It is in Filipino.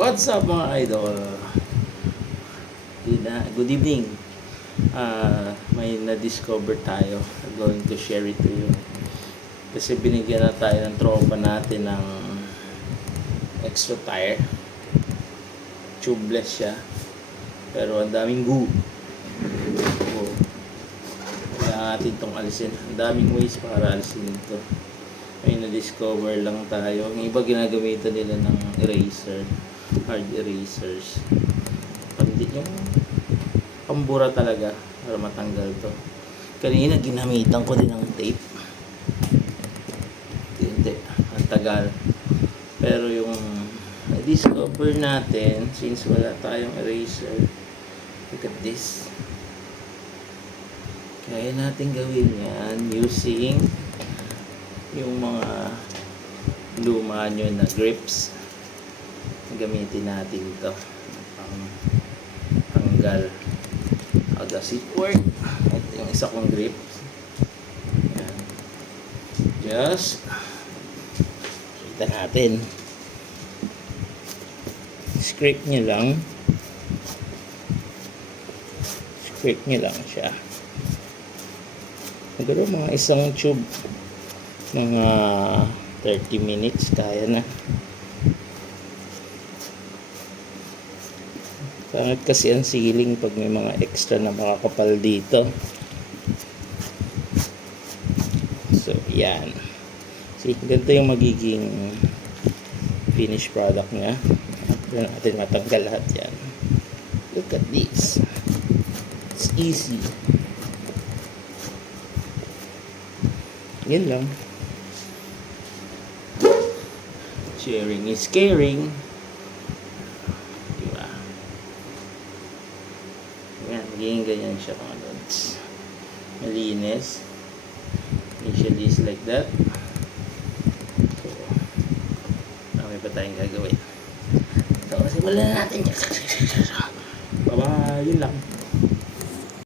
What's up mga idol? Good evening. May na-discover tayo. I'm going to share it to you. Kasi binigyan na tayo ng tropa natin ng extra tire. Tubeless siya. Pero ang daming goo. Oh. Kailangan natin itong alisin. Ang daming ways para alisin ito. May na-discover lang tayo. Ang iba ginagamitan nila ng eraser. Hard erasers. Pandi yung pambura talaga para matanggal to. Kanina ginamitan ko din ng tape. Hindi. Ang tagal. Pero yung na-discover natin, since wala tayong eraser, look at this. Kaya natin gawin yan using yung mga luma nyo na grips. Gamitin natin ito pang tanggal. How does it work? Ito yung isa kong grip. Yan. Just kita natin, scrape nyo lang siya. Siguro mga isang tube, mga 30 minutes kaya na. Pangit kasi ang ceiling pag may mga extra na makakapal dito. So yan, see, ganito yung magiging finished product nya. Doon natin matanggal lahat yan. Look at this, it's easy. Yan lang. Sharing is caring. Diba? Yan, magiging ganyan siya mga lods. Malinis. Initially is like that. So, marami pa tayong gagawin. So, simulan na natin. Bye-bye. Yun lang.